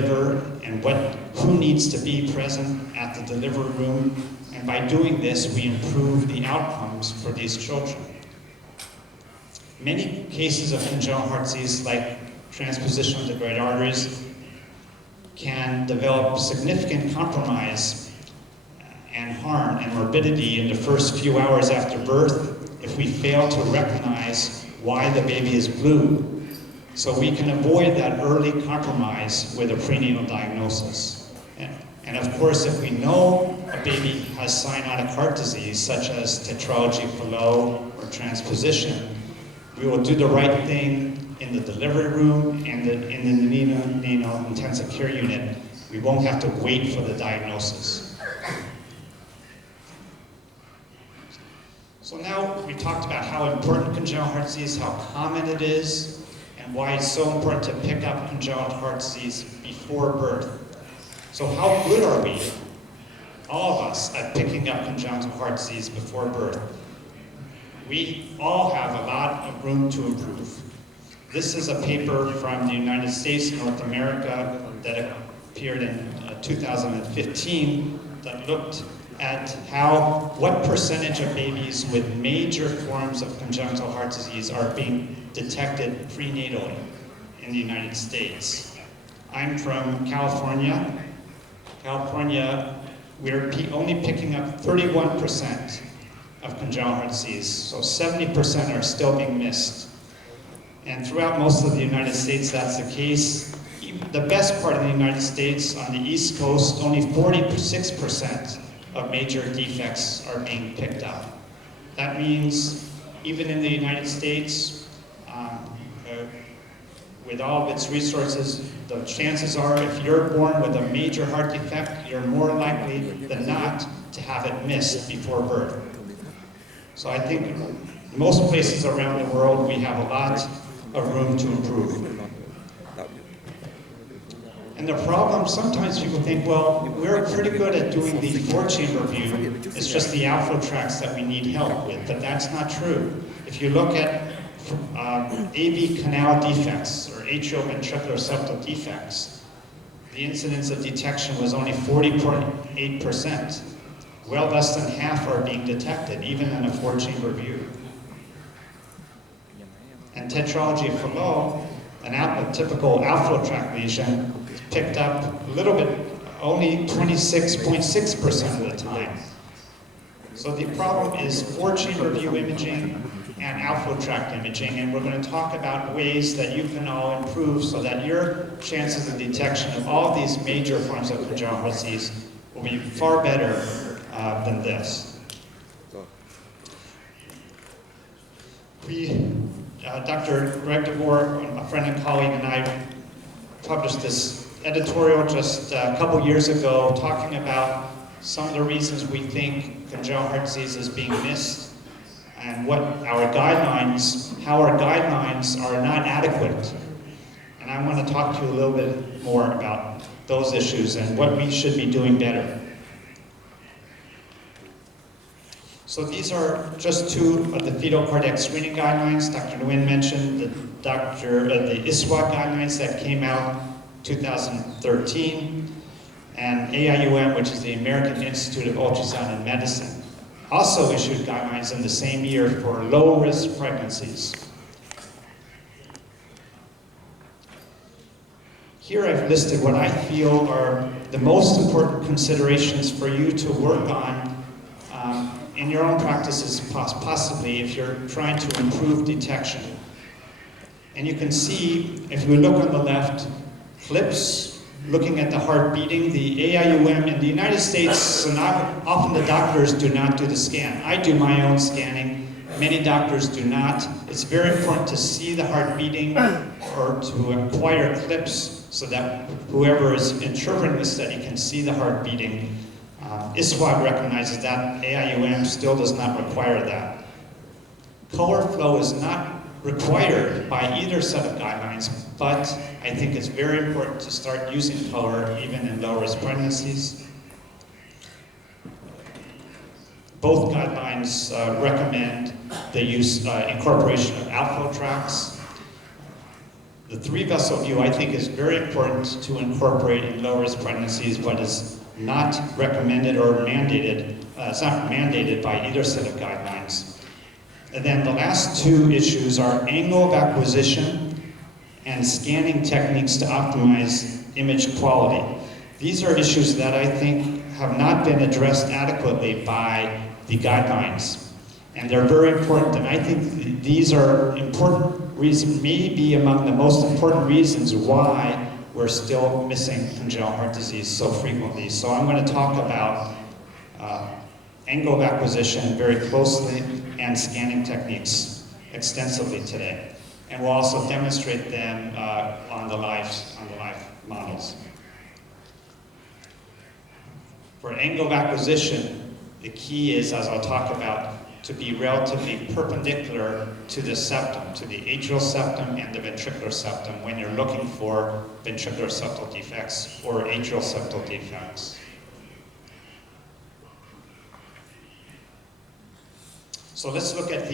deliver and who needs to be present at the delivery room. And by doing this, we improve the outcomes for these children. Many cases of congenital heart disease, like transposition of the great arteries, can develop significant compromise and harm and morbidity in the first few hours after birth if we fail to recognize why the baby is blue. So we can avoid that early compromise with a prenatal diagnosis. And of course, if we know a baby has cyanotic heart disease, such as tetralogy Fallot or transposition, we will do the right thing in the delivery room and in the neonatal intensive care unit. We won't have to wait for the diagnosis. So now we talked about how important congenital heart disease is, how common it is, and why it's so important to pick up congenital heart disease before birth. So how good are we, all of us, at picking up congenital heart disease before birth? We all have a lot of room to improve. This is a paper from the United States, North America, that appeared in 2015 that looked at what percentage of babies with major forms of congenital heart disease are being detected prenatally in the United States. I'm from California. We're only picking up 31% of congenital heart disease, so 70% are still being missed. And throughout most of the United States, that's the case. The best part of the United States, on the East Coast, only 46% of major defects are being picked up. That means even in the United States, with all of its resources, the chances are if you're born with a major heart defect, you're more likely than not to have it missed before birth. So I think in most places around the world, we have a lot of room to improve. And the problem, sometimes people think, well, we're pretty good at doing the four-chamber view. It's just the outflow tracts that we need help with, but that's not true. If you look at AV canal defects or atrioventricular septal defects, the incidence of detection was only 40.8%. Well less than half are being detected, even in a four-chamber view. And tetralogy Fallot, a typical outflow tract lesion, is picked up a little bit, only 26.6% of the time. So the problem is four-chamber view imaging and outflow tract imaging, and we're going to talk about ways that you can all improve so that your chances of detection of all these major forms of congenital heart disease will be far better than this. Dr. Greg DeVore, a friend and colleague, and I published this editorial just a couple years ago talking about some of the reasons we think congenital heart disease is being missed and how our guidelines are not adequate. And I want to talk to you a little bit more about those issues and what we should be doing better. So these are just two of the fetal cardiac screening guidelines. Dr. Nguyen mentioned the ISSWA guidelines that came out 2013, and AIUM, which is the American Institute of Ultrasound and Medicine, also issued guidelines in the same year for low-risk pregnancies. Here I've listed what I feel are the most important considerations for you to work on in your own practices, possibly if you're trying to improve detection. And you can see, if we look on the left, clips, looking at the heart beating, the AIUM in the United States, so not often the doctors do not do the scan. I do my own scanning. Many doctors do not. It's very important to see the heart beating or to acquire clips so that whoever is interpreting the study can see the heart beating. ISSWA recognizes that. AIUM still does not require that. Color flow is not required by either set of guidelines, but I think it's very important to start using color even in low-risk pregnancies. Both guidelines recommend the incorporation of outflow tracts. The 3-vessel view, I think, is very important to incorporate in low-risk pregnancies, but is not recommended or mandated. It's not mandated by either set of guidelines. And then the last two issues are angle of acquisition and scanning techniques to optimize image quality. These are issues that I think have not been addressed adequately by the guidelines. And they're very important, and I think these are important reasons, maybe among the most important reasons why we're still missing congenital heart disease so frequently. So I'm going to talk about angle of acquisition very closely and scanning techniques extensively today. And we'll also demonstrate them on the live models. For angle of acquisition, the key is, as I'll talk about, to be relatively perpendicular to the septum, to the atrial septum and the ventricular septum when you're looking for ventricular septal defects or atrial septal defects. So let's look at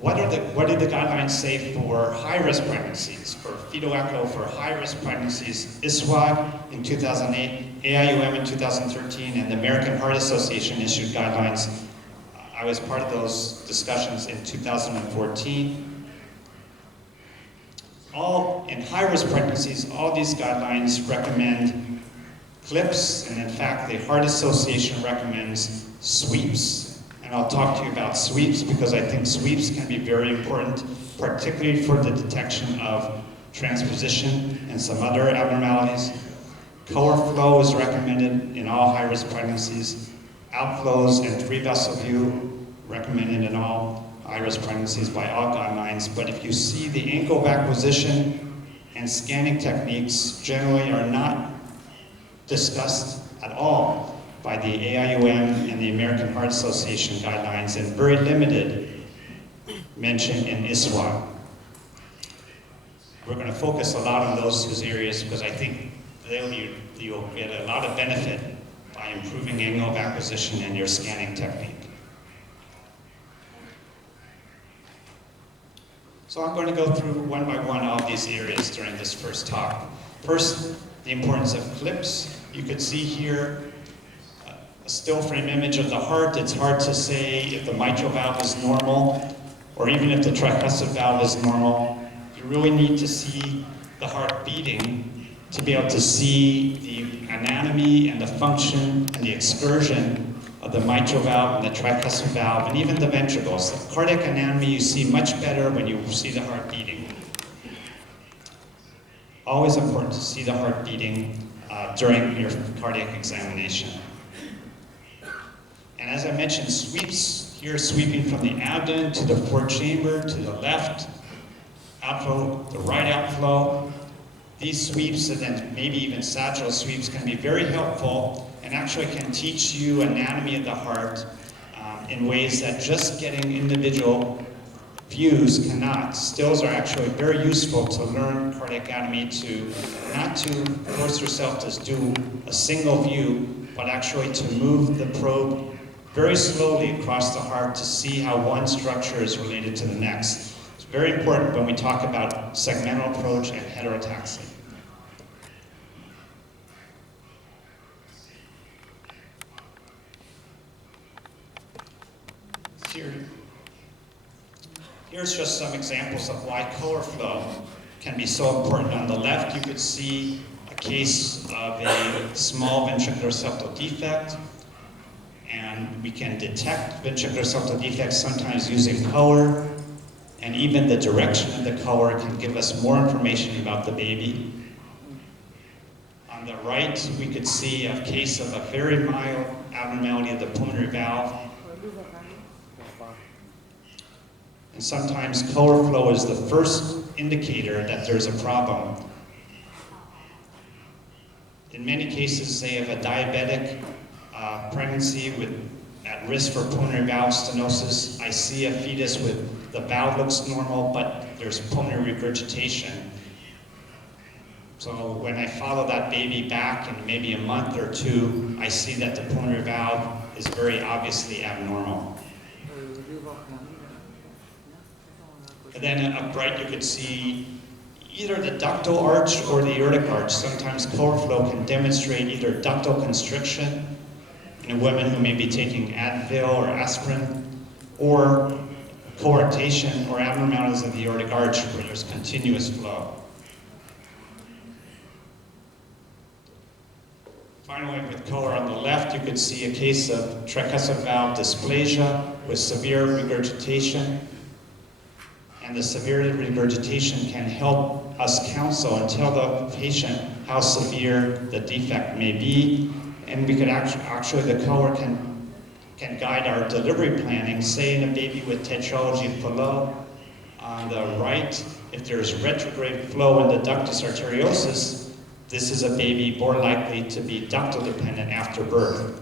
what do the guidelines say for high-risk pregnancies, for fetal echo for high-risk pregnancies. ISWAG in 2008, AIUM in 2013, and the American Heart Association issued guidelines. I was part of those discussions in 2014. In high-risk pregnancies, all these guidelines recommend clips, and in fact, the Heart Association recommends sweeps. And I'll talk to you about sweeps because I think sweeps can be very important, particularly for the detection of transposition and some other abnormalities. Core flow is recommended in all high-risk pregnancies. Outflows and 3-vessel view recommended in all high-risk pregnancies by all guidelines. But if you see the angle of acquisition and scanning techniques generally are not discussed at all by the AIUM and the American Heart Association guidelines, and very limited mention in ISWAG. We're going to focus a lot on those areas because I think you'll get a lot of benefit by improving angle of acquisition and your scanning technique. So I'm going to go through one by one all these areas during this first talk. First, the importance of clips. You could see here a still frame image of the heart. It's hard to say if the mitral valve is normal or even if the tricuspid valve is normal. You really need to see the heart beating to be able to see the anatomy and the function and the excursion of the mitral valve and the tricuspid valve and even the ventricles. The cardiac anatomy you see much better when you see the heart beating. Always important to see the heart beating during your cardiac examination. And as I mentioned, sweeps, here sweeping from the abdomen to the fourth chamber, to the left outflow, the right outflow. These sweeps, and then maybe even sagittal sweeps, can be very helpful and actually can teach you anatomy of the heart in ways that just getting individual views cannot. Stills are actually very useful to learn cardiac anatomy, not to force yourself to do a single view, but actually to move the probe very slowly across the heart to see how one structure is related to the next. It's very important when we talk about segmental approach and heterotaxy. Here's just some examples of why color flow can be so important. On the left, you could see a case of a small ventricular septal defect. And we can detect ventricular septal defects sometimes using color, and even the direction of the color can give us more information about the baby. On the right, we could see a case of a very mild abnormality of the pulmonary valve. And sometimes color flow is the first indicator that there's a problem. In many cases, they have a diabetic pregnancy at risk for pulmonary valve stenosis. I see a fetus with the valve looks normal, but there's pulmonary regurgitation. So when I follow that baby back in maybe a month or two, I see that the pulmonary valve is very obviously abnormal. And then up right, you could see either the ductal arch or the aortic arch. Sometimes CoreFlow can demonstrate either ductal constriction in women who may be taking Advil or aspirin, or coarctation or abnormalities of the aortic arch where there's continuous flow. Finally, with color on the left, you could see a case of tricuspid valve dysplasia with severe regurgitation. And the severity of regurgitation can help us counsel and tell the patient how severe the defect may be. And we could actually the color can guide our delivery planning. Say in a baby with tetralogy Fallot, on the right, if there's retrograde flow in the ductus arteriosus, this is a baby more likely to be ductal dependent after birth.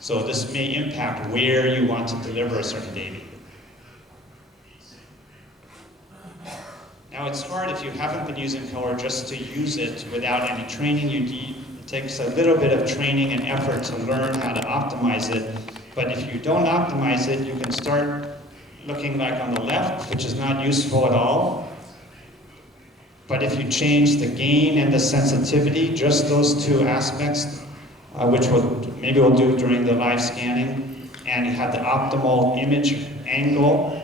So this may impact where you want to deliver a certain baby. Now it's hard if you haven't been using color just to use it without any training. It takes a little bit of training and effort to learn how to optimize it. But if you don't optimize it, you can start looking like on the left, which is not useful at all. But if you change the gain and the sensitivity, just those two aspects, which maybe we'll do during the live scanning, and you have the optimal image angle,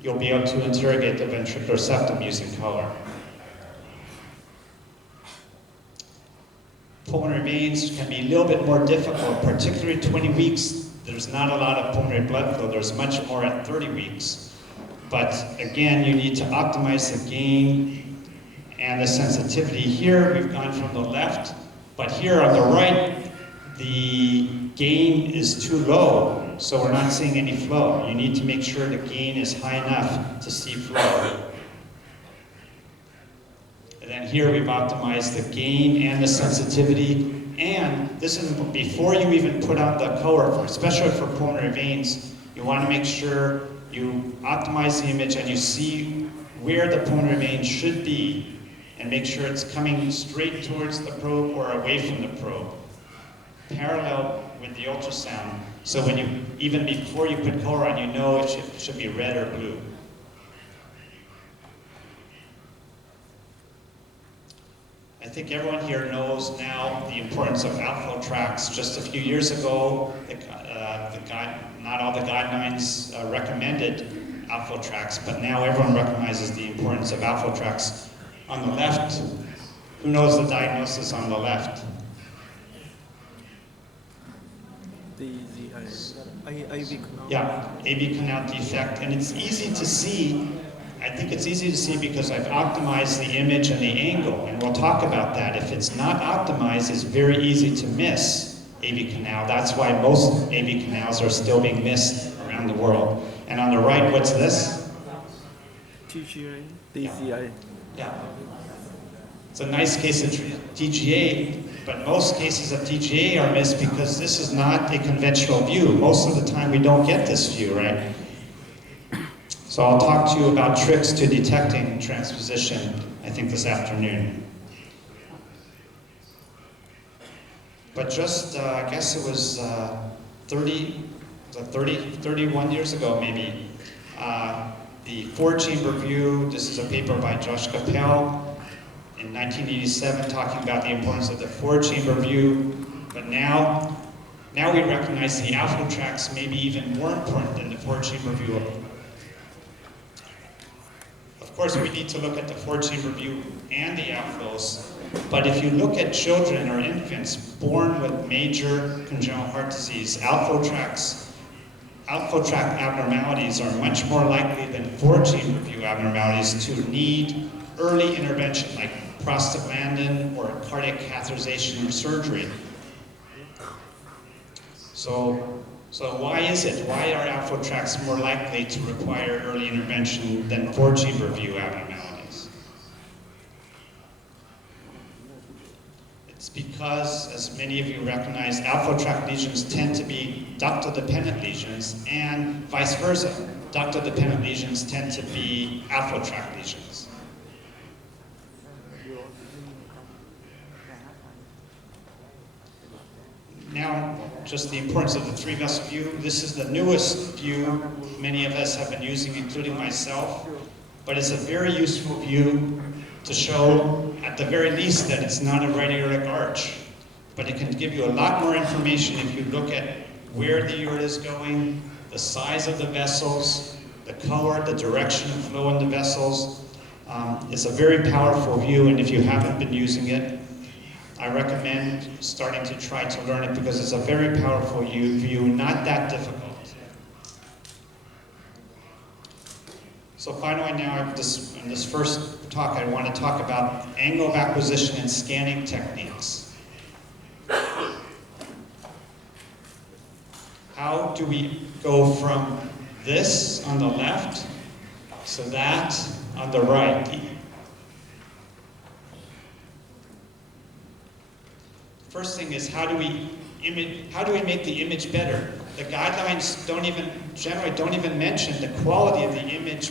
you'll be able to interrogate the ventricular septum using color. Pulmonary veins can be a little bit more difficult, particularly 20 weeks. There's not a lot of pulmonary blood flow. There's much more at 30 weeks. But again, you need to optimize the gain and the sensitivity. Here, we've gone from the left, but here on the right, the gain is too low, so we're not seeing any flow. You need to make sure the gain is high enough to see flow. And then here we've optimized the gain and the sensitivity, and this is before you even put on the color, especially for pulmonary veins. You want to make sure you optimize the image and you see where the pulmonary vein should be, and make sure it's coming straight towards the probe or away from the probe, parallel with the ultrasound. So when you, even before you put color on, you know it should be red or blue. I think everyone here knows now the importance of outflow tracts. Just a few years ago, not all the guidelines recommended outflow tracts, but now everyone recognizes the importance of outflow tracts. On the left, who knows the diagnosis on the left? AV canal. Yeah, AV canal defect, and it's easy to see. I think it's easy to see because I've optimized the image and the angle, and we'll talk about that. If it's not optimized, it's very easy to miss AV canal. That's why most AV canals are still being missed around the world. And on the right, what's this? TGA, DCA. Yeah. It's a nice case of TGA, but most cases of TGA are missed because this is not a conventional view. Most of the time we don't get this view, right? So I'll talk to you about tricks to detecting transposition, I think, this afternoon. But just, I guess it was 31 years ago maybe, the 4-chamber view, this is a paper by Josh Capel in 1987 talking about the importance of the 4-chamber view, but now we recognize the outflow tracts may be even more important than the 4-chamber view. Of course, we need to look at the 4-chamber view and the outflows, but if you look at children or infants born with major congenital heart disease, outflow tract abnormalities are much more likely than 4-chamber view abnormalities to need early intervention like prostaglandin or cardiac catheterization or surgery. So why is it? Why are outflow tracts more likely to require early intervention than 4-chamber view abnormalities? It's because, as many of you recognize, outflow tract lesions tend to be ductal-dependent lesions, and vice versa. Ductal-dependent lesions tend to be outflow tract lesions. Now, just the importance of the 3-vessel view. This is the newest view many of us have been using, including myself. but it's a very useful view to show, at the very least, that it's not a right aortic arch. But it can give you a lot more information if you look at where the aorta is going, the size of the vessels, the color, the direction of flow in the vessels. It's a very powerful view, and if you haven't been using it, I recommend starting to try to learn it because it's a very powerful view, not that difficult. So finally now, in this first talk, I want to talk about angle of acquisition and scanning techniques. How do we go from this on the left to that on the right? First thing is, how do we make the image better? The guidelines generally don't even mention the quality of the image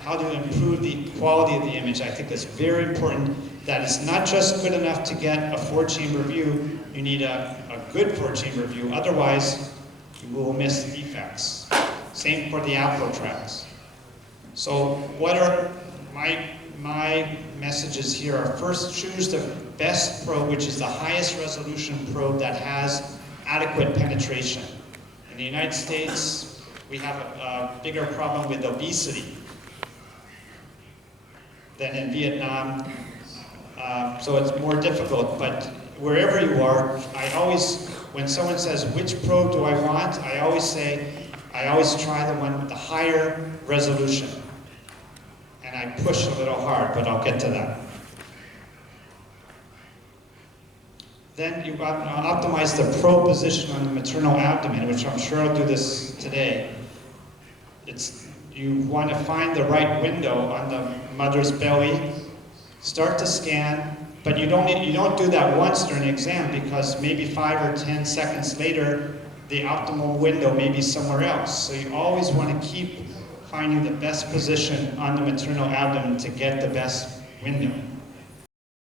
how to improve the quality of the image. I think it's very important that it's not just good enough to get a 4-chamber view, you need a good 4-chamber view, otherwise you will miss defects. Same for the Apple tracks. So what are my messages here are, first, choose the best probe, which is the highest resolution probe that has adequate penetration. In the United States, we have a bigger problem with obesity than in Vietnam, so it's more difficult. But wherever you are, when someone says, which probe do I want, I always try the one with the higher resolution. And I push a little hard, but I'll get to that. Then you've got to optimize the probe position on the maternal abdomen, which I'm sure I'll do this today. You want to find the right window on the mother's belly, start to scan, but you don't do that once during the exam because maybe 5 or 10 seconds later, the optimal window may be somewhere else. So you always want to keep finding the best position on the maternal abdomen to get the best window.